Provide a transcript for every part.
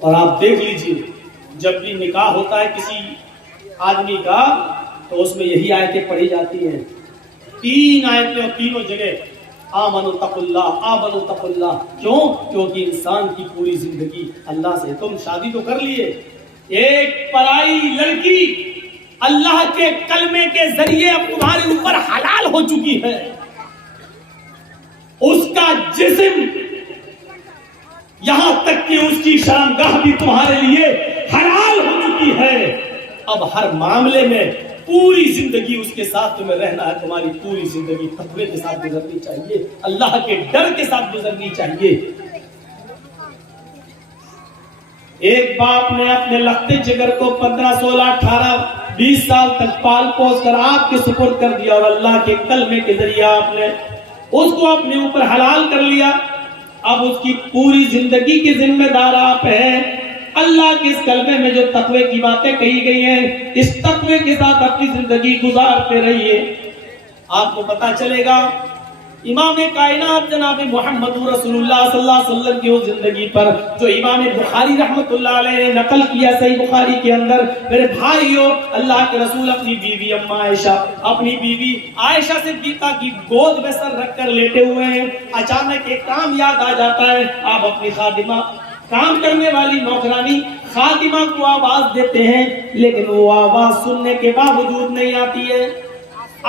اور آپ دیکھ لیجئے جب بھی نکاح ہوتا ہے کسی آدمی کا تو اس میں یہی آیتیں پڑھی جاتی ہیں، 3 آیتیں اور تینوں جگہ آمنوا اتقوا اللہ، آمنوا اتقوا اللہ۔ کیوں؟ کیونکہ انسان کی پوری زندگی اللہ سے، تم شادی تو کر لیے، ایک پرائی لڑکی اللہ کے کلمے کے ذریعے اب تمہارے اوپر حلال ہو چکی ہے، اس کا جسم یہاں تک کہ اس کی شرمگاہ بھی تمہارے لیے حلال ہو چکی ہے۔ اب ہر معاملے میں پوری زندگی اس کے ساتھ تمہیں رہنا ہے، تمہاری پوری زندگی تقوی کے ساتھ گزرنی چاہیے، اللہ کے ڈر کے ساتھ گزرنی چاہیے۔ ایک باپ نے اپنے لختے جگر کو 15 16 18 20 سال تک پال پوس کر آپ کے سپرد کر دیا، اور اللہ کے کلمے کے ذریعے آپ نے اس کو اپنے اوپر حلال کر لیا۔ اب اس کی پوری زندگی کی ذمہ دار آپ ہیں۔ اللہ کے اس کلمے میں جو تقوی کی باتیں کہی گئی ہیں، اس تقوی کے ساتھ اپنی زندگی گزارتے رہیے، آپ کو پتا چلے گا امام کائنات جناب محمد رسول اللہ صلی اللہ علیہ وسلم کی اس زندگی پر جو امام بخاری رحمت اللہ علیہ نے نقل کیا صحیح بخاری کے اندر۔ میرے بھائیو، اللہ کے رسول اپنی بیوی اما عائشہ، اپنی بیوی عائشہ صدیقہ کی گود میں سر رکھ کر لیٹے ہوئے ہیں، اچانک ایک کام یاد آ جاتا ہے۔ آپ اپنی خادمہ، کام کرنے والی نوکرانی خادمہ کو آواز دیتے ہیں، لیکن وہ آواز سننے کے باوجود نہیں آتی ہے۔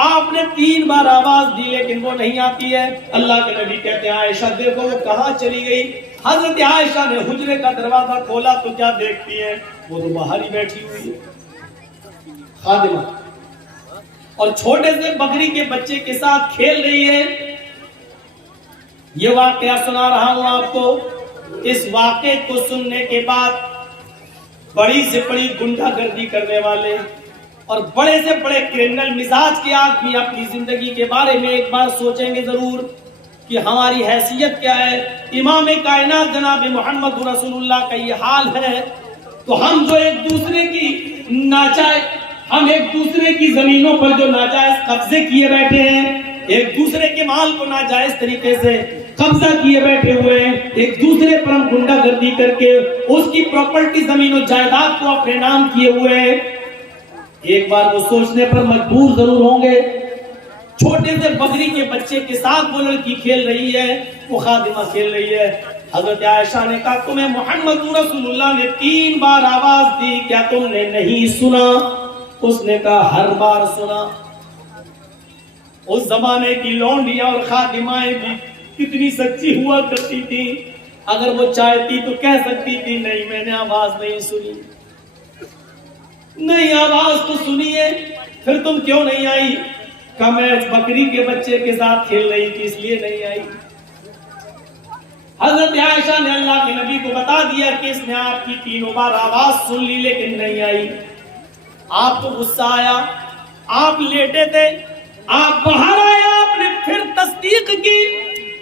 آپ نے 3 بار آواز دی لیکن وہ نہیں آتی ہے۔ اللہ کے نبی کہتے ہیں عائشہ دیکھو وہ کہاں چلی گئی۔ حضرت عائشہ نے حجرے کا دروازہ کھولا تو کیا دیکھتی ہے؟ وہ تو باہر ہی بیٹھی ہوئی ہے خادمہ، اور چھوٹے سے بکری کے بچے کے ساتھ کھیل رہی ہے۔ یہ واقعہ سنا رہا ہوں آپ کو۔ اس واقعے کو سننے کے بعد بڑی سے بڑی گنڈا گردی کرنے والے اور بڑے سے بڑے کرمنل مزاج کے آدمی اپنی زندگی کے بارے میں ایک بار سوچیں گے ضرور کہ ہماری حیثیت کیا ہے۔ امام کائنات جناب محمد رسول اللہ کا یہ حال ہے تو ہم جو ایک دوسرے کی ہم ایک دوسرے کی زمینوں پر جو ناجائز قبضے کیے بیٹھے ہیں، ایک دوسرے کے مال کو ناجائز طریقے سے قبضہ کیے بیٹھے ہوئے ہیں، ایک دوسرے پر ہم گنڈا گردی کر کے اس کی پراپرٹی زمین و جائیداد کو اپنے نام کیے ہوئے ہیں، ایک بار وہ سوچنے پر مجبور ضرور ہوں گے۔ چھوٹے سے بکری کے بچے کے ساتھ وہ لڑکی کھیل رہی ہے، وہ خادمہ کھیل رہی ہے۔ حضرت عائشہ نے کہا تمہیں محمد رسول اللہ نے 3 بار آواز دی، کیا تم نے نہیں سنا؟ اس نے کہا ہر بار سنا۔ اس زمانے کی لونڈیاں اور خادمائیں بھی کتنی سچی ہوا کرتی تھی، اگر وہ چاہتی تو کہہ سکتی تھی نہیں میں نے آواز نہیں سنی۔ نہیں آواز تو سنیے، پھر تم کیوں نہیں آئی؟ کہ میں بکری کے بچے کے ساتھ کھیل رہی تھی اس لیے نہیں آئی۔ حضرت عائشہ نے اللہ کے نبی کو بتا دیا کہ اس نے آپ کی 3 بار آواز سن لی لیکن نہیں آئی۔ آپ کو غصہ آیا، آپ لیٹے تھے، آپ باہر آئے، آپ نے پھر تصدیق کی۔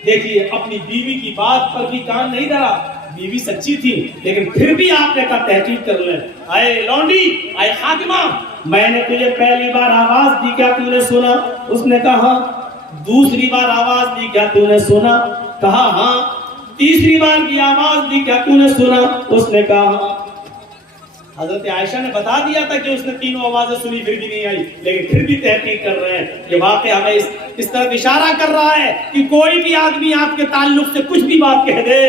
دیکھیے اپنی بیوی کی بات پر بھی کان نہیں دھرا، بیوی سچی تھی لیکن پھر بھی آپ نے کہا تحقیق کر لیں۔ آئے لونڈی، آئے خادمہ، میں نے تجھے پہلی بار آواز دی، کیا تو نے سنا؟ اس نے کہا ہاں۔ دوسری بار آواز دی، کیا تو نے سنا؟ کہا ہاں۔ تیسری بار کی آواز دی، کیا تو نے سنا؟ اس نے کہا ہاں۔ حضرت عائشہ نے بتا دیا تھا کہ اس نے 3 آوازیں سنی پھر بھی نہیں آئی، لیکن پھر بھی تحقیق کر رہے ہیں۔ یہ واقعہ ہمیں اس طرف اشارہ کر رہا ہے کہ کوئی بھی آدمی آپ کے تعلق سے کچھ بھی بات کہہ دے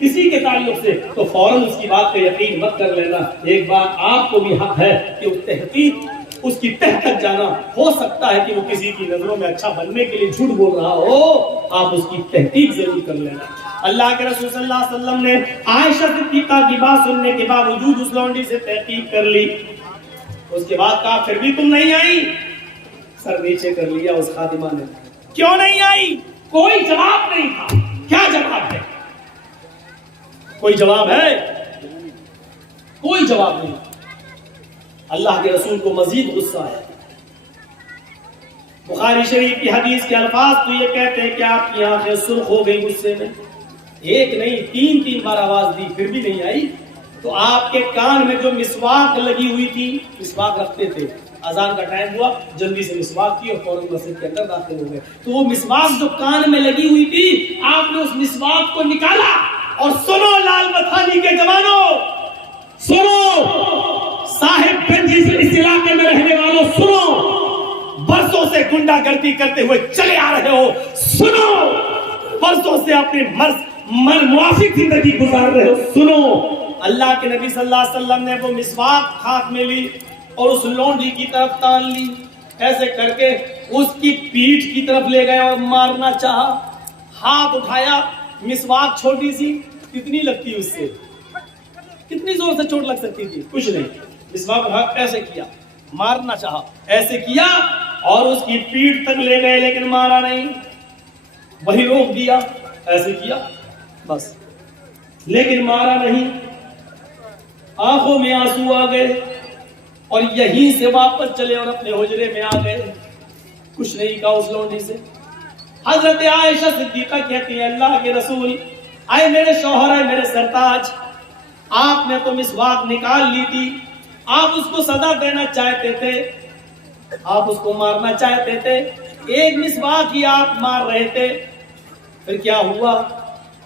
کسی کے تعلق سے تو فوراً اس کی بات پہ یقین مت کر لینا۔ ایک بات آپ کو بھی حق ہے کہ وہ تحقیق اس کی تہ تک جانا، ہو سکتا ہے کہ وہ کسی کی نظروں میں اچھا بننے کے لیے جھوٹ بول رہا ہو، آپ اس کی تحقیق ضرور کر لینا۔ اللہ کے رسول صلی اللہ علیہ وسلم نے عائشہ صدیقہ کی بات سننے کے باوجود اس لونڈی سے تحقیق کر لی۔ اس کے بعد کہا پھر بھی تم نہیں آئی؟ سر نیچے کر لیا اس خادمہ نے۔ کیوں نہیں آئی؟ کوئی جواب نہیں تھا۔ کیا جواب ہے؟ کوئی جواب ہے؟ کوئی جواب نہیں۔ اللہ کے رسول کو مزید غصہ ہے۔ بخاری شریف کی حدیث کے الفاظ تو یہ کہتے ہیں کہ آپ کی آنکھیں سرخ ہو گئی غصے میں۔ ایک نہیں 3 بار آواز دی پھر بھی نہیں آئی، تو آپ کے کان میں جو مسواک لگی ہوئی تھی، مسواک رکھتے تھے، اذان کا ٹائم ہوا جلدی سے مسواک کی اور فوراً مسجد کے اندر داخل ہو گئے، تو وہ مسواک جو کان میں لگی ہوئی تھی آپ نے اس مسواک کو نکالا اور سنو لال بتھا پاکستانی کے جوانوں سنو، صاحب گنج اس علاقے میں رہنے والوں سنو، برسوں سے گنڈا گردی کرتے ہوئے چلے آ رہے ہو، سنو، برسوں سے اپنے من موافق زندگی گزار رہے ہو، سنو، اللہ کے نبی صلی اللہ علیہ وسلم نے وہ مسواک ہاتھ میں لی اور اس لونڈی کی طرف تان لی، ایسے کر کے اس کی پیٹھ کی طرف لے گئے اور مارنا چاہا، ہاتھ اٹھایا، مسواک چھوٹی سی، کتنی لگتی اس سے، کتنی زور سے چوٹ لگ سکتی تھی، کچھ نہیں، مسواک اٹھا ایسے کیا، مارنا چاہا، ایسے کیا اور اس کی پیٹھ تک لے گئے لیکن مارا نہیں، وہی روک دیا، ایسے کیا بس، لیکن مارا نہیں، آنکھوں میں آنسو آ گئے اور یہیں سے واپس چلے اور اپنے حجرے میں آ گئے، کچھ نہیں کہا اس لونڈی سے۔ حضرت عائشہ صدیقہ کہتی ہے اللہ کے رسول، اے میرے شوہر، اے میرے سرتاج، آپ نے تو مسواک نکال لی تھی، آپ اس کو سزا دینا چاہتے تھے، آپ اس کو مارنا چاہتے تھے، ایک مسواک ہی آپ مار رہے تھے، پھر کیا ہوا؟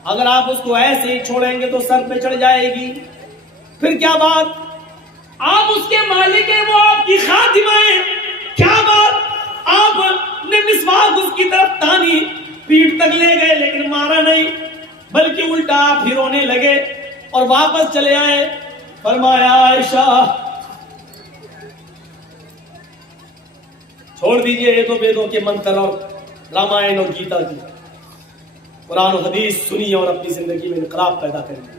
اگر آپ اس کو ایسے ہی چھوڑیں گے تو سر پہ چڑھ جائے گی، پھر کیا بات؟ آپ اس کے مالک ہیں، وہ آپ کی خادمہ ہیں، کیا بات؟ آپ نے مسواک اس کی طرف تانی، پیٹھ تک لے گئے لیکن مارا نہیں، بلکہ الٹا آپ ہی رونے لگے اور واپس چلے آئے۔ فرمایا عائشہ چھوڑ دیجئے یہ تو ویدوں کے منتر اور رامائن اور گیتا کی، قرآن و حدیث سنیے اور اپنی زندگی میں انقلاب پیدا کریے۔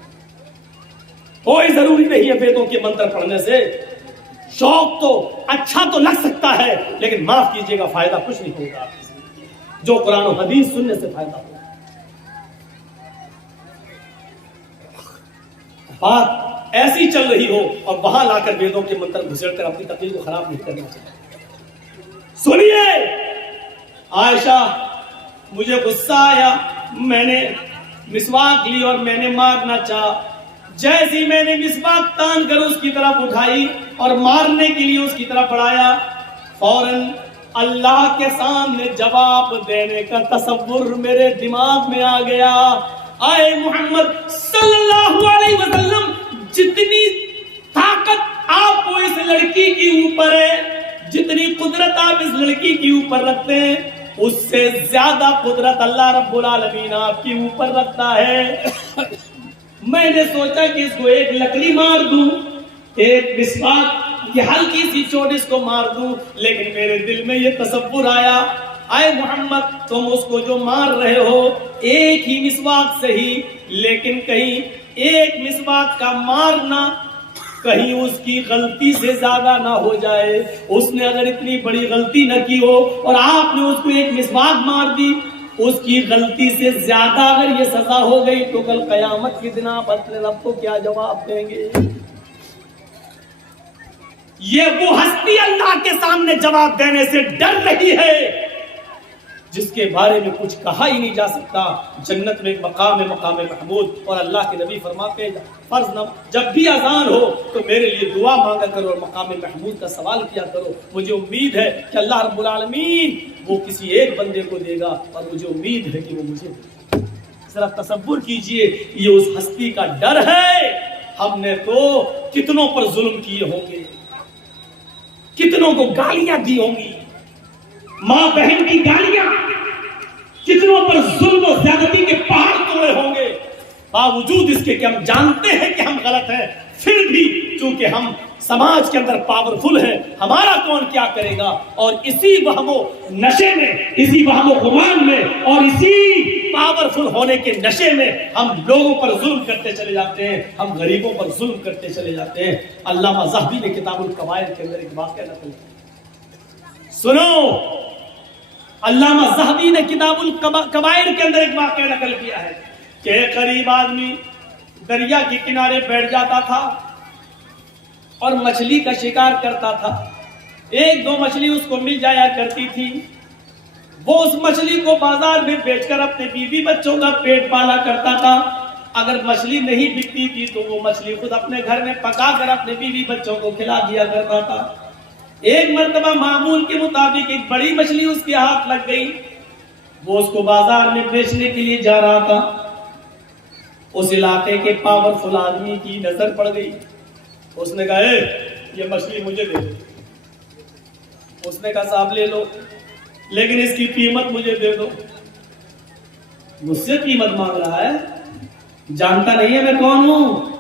کوئی ضروری نہیں ہے ویدوں کے منتر پڑھنے سے، شوق تو اچھا تو لگ سکتا ہے لیکن معاف کیجئے گا فائدہ کچھ نہیں ہوگا آپ کی زندگی میں، جو قرآن و حدیث سننے سے فائدہ ہوگا۔ بات ایسی چل رہی ہو اور وہاں لا کر ویدوں کے منتر گھسیٹ کر اپنی تقریر کو خراب نہیں کرنا چاہیے۔ سنیے عائشہ، مجھے غصہ آیا، میں نے مسواک لی اور میں نے مارنا چاہا، جیسی میں نے مسواک تان کر اس کی طرف اٹھائی اور مارنے کے لیے اس کی طرف بڑھایا، فوراً اللہ کے سامنے جواب دینے کا تصور میرے دماغ میں آ گیا۔ اے محمد صلی اللہ علیہ وسلم، جتنی طاقت آپ کو اس لڑکی کی اوپر ہے، جتنی قدرت آپ اس لڑکی کی اوپر رکھتے ہیں، اس سے زیادہ قدرت اللہ رب العالمین آپ کی اوپر رکھتا ہے۔ میں نے سوچا کہ اس کو ایک لکڑی مار دوں، ایک مسواک کی ہلکی سی چوٹ اس کو مار دوں، لیکن میرے دل میں یہ تصور آیا، اے محمد تم اس کو جو مار رہے ہو ایک ہی مسواک سے ہی، لیکن کہیں ایک مسواک کا مارنا کہیں اس کی غلطی سے زیادہ نہ ہو جائے، اس نے اگر اتنی بڑی غلطی نہ کی ہو اور آپ نے اس کو ایک مسواک مار دی، اس کی غلطی سے زیادہ اگر یہ سزا ہو گئی تو کل قیامت کے دن آپ اپنے رب کو کیا جواب دیں گے؟ یہ وہ ہستی اللہ کے سامنے جواب دینے سے ڈر رہی ہے جس کے بارے میں کچھ کہا ہی نہیں جا سکتا۔ جنت میں مقام محمود، اور اللہ کے نبی فرماتے ہیں فرض نہ جب بھی اذان ہو تو میرے لیے دعا مانگا کرو اور مقام محمود کا سوال کیا کرو، مجھے امید ہے کہ اللہ رب العالمین وہ کسی ایک بندے کو دے گا اور مجھے امید ہے کہ وہ مجھے دے گا۔ ذرا تصور کیجئے، یہ اس ہستی کا ڈر ہے۔ ہم نے تو کتنوں پر ظلم کیے ہوں گے، کتنوں کو گالیاں دی ہوں گی، ماں بہن کی گالیاں، کتنوں پر ظلم و زیادتی کے پہاڑ توڑے ہوں گے، باوجود اس کے کہ ہم جانتے ہیں کہ ہم غلط ہیں، پھر بھی چونکہ ہم سماج کے اندر پاورفل ہیں، ہمارا کون کیا کرے گا، اور اسی وہم و نشے میں، اسی وہم و گمان میں اور اسی پاورفل ہونے کے نشے میں ہم لوگوں پر ظلم کرتے چلے جاتے ہیں، ہم غریبوں پر ظلم کرتے چلے جاتے ہیں۔ علامہ ذہبی نے کتاب القبائر کے اندر ایک واقعہ نقل کیا، سنو، علامہ ذہبی نے کتاب القبائر کے اندر ایک واقعہ نقل کیا ہے کہ ایک غریب آدمی دریا کے کنارے بیٹھ جاتا تھا اور مچھلی کا شکار کرتا تھا، ایک دو مچھلی اس کو مل جایا کرتی تھی، وہ اس مچھلی کو بازار میں بیچ کر اپنے بیوی بچوں کا پیٹ پالا کرتا تھا۔ اگر مچھلی نہیں بکتی تھی تو وہ مچھلی خود اپنے گھر میں پکا کر اپنے بیوی بچوں کو کھلا دیا کرتا تھا۔ ایک مرتبہ معمول کے مطابق ایک بڑی مچھلی اس کے ہاتھ لگ گئی، وہ اس کو بازار میں بیچنے کے لیے جا رہا تھا، اس علاقے کے پاورفل آدمی کی نظر پڑ گئی. اس نے کہا اے یہ مچھلی مجھے دے دو. اس نے کہا صاحب لے لو لیکن اس کی قیمت مجھے دے دو. مجھ سے قیمت مانگ رہا ہے, جانتا نہیں ہے میں کون ہوں.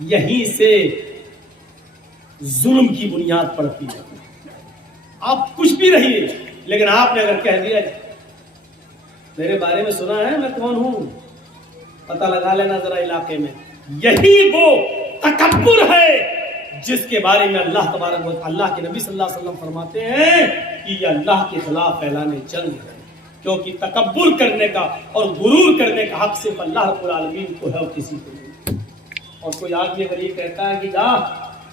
یہیں سے ظلم کی بنیاد پڑتی ہے. آپ کچھ بھی رہیے لیکن آپ نے اگر کہہ دیا میرے بارے میں سنا ہے میں کون ہوں, پتہ لگا لینا ذرا علاقے میں. یہی وہ تکبر ہے جس کے بارے میں اللہ تبارک و اللہ کے نبی صلی اللہ علیہ وسلم فرماتے ہیں کہ یہ اللہ کے خلاف پھیلانے چل رہے ہیں, کیونکہ تکبر کرنے کا اور غرور کرنے کا حق صرف اللہ رب العالمین کو ہے اور کسی کو نہیں. اور کوئی آدمی اگر یہ کہتا ہے کہ جا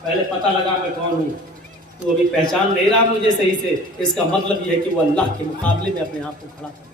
پہلے پتہ لگا میں کون ہوں, تو ابھی پہچان نہیں رہا مجھے صحیح سے, اس کا مطلب یہ ہے کہ وہ اللہ کے مقابلے میں اپنے آپ کو کھڑا کر